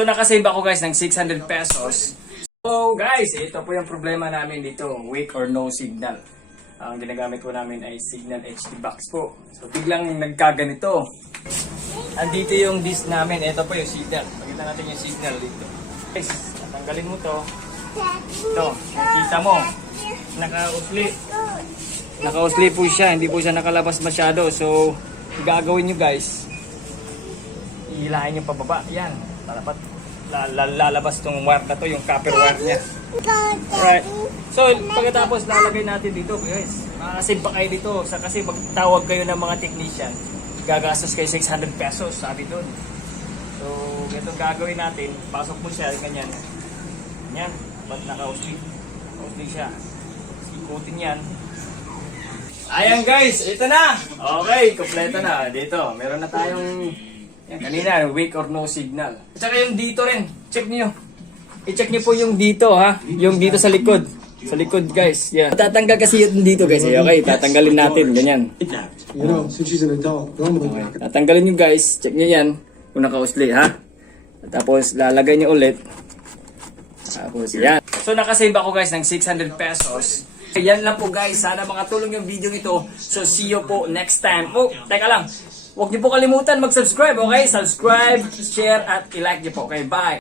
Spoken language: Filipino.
So nakasave ako guys ng 600 pesos. So guys, ito po yung problema namin dito, weak or no signal. Ang ginagamit po namin ay Signal HD box po. So biglang nagkaganito. Andito yung disk namin. Ito po yung signal. Pakita natin yung signal dito. Guys, tanggalin mo to. Ito, nakita mo. Naka-usli. Naka-usli po siya. Hindi po siya nakalabas masyado. So, gagawin nyo guys. Ihilahin yung pababa. Yan. Dapat la- la- lalabas tong wire na to, yung copper wire niya. Alright. So, pagkatapos lalagay natin dito, guys. Makakasave pa kayo dito. Sa kasi magtawag kayo ng mga technician, gagastos kayo 600 pesos, sabi doon. So, ito gagawin natin. Pasok mo siya, ganyan. Yan. Ba't naka-usli? Naka-usli siya. Ikutin yan. Ayan guys, ito na. Okay, kompleto na. Dito, meron na tayong yan, kanina, weak or no signal. At saka yung dito rin, check niyo. I-check niyo po yung dito ha, yung dito sa likod. Sa likod guys, yan. Tatanggal kasi yun dito guys. Eh, Okay, tatanggalin natin, ganyan. You know, since she's an adult, normally Okay, tatanggalin nyo guys, check nyo yan kung nakausli ha. Tapos lalagay nyo ulit. Tapos yan. So nakasave ako guys ng 600 pesos. Yan lang po guys, sana makatulong yung video ito. So see you po next time. Oh, teka lang. Huwag niyo po kalimutan mag-subscribe, okay? Subscribe, share, at i-like niyo po. Okay, bye!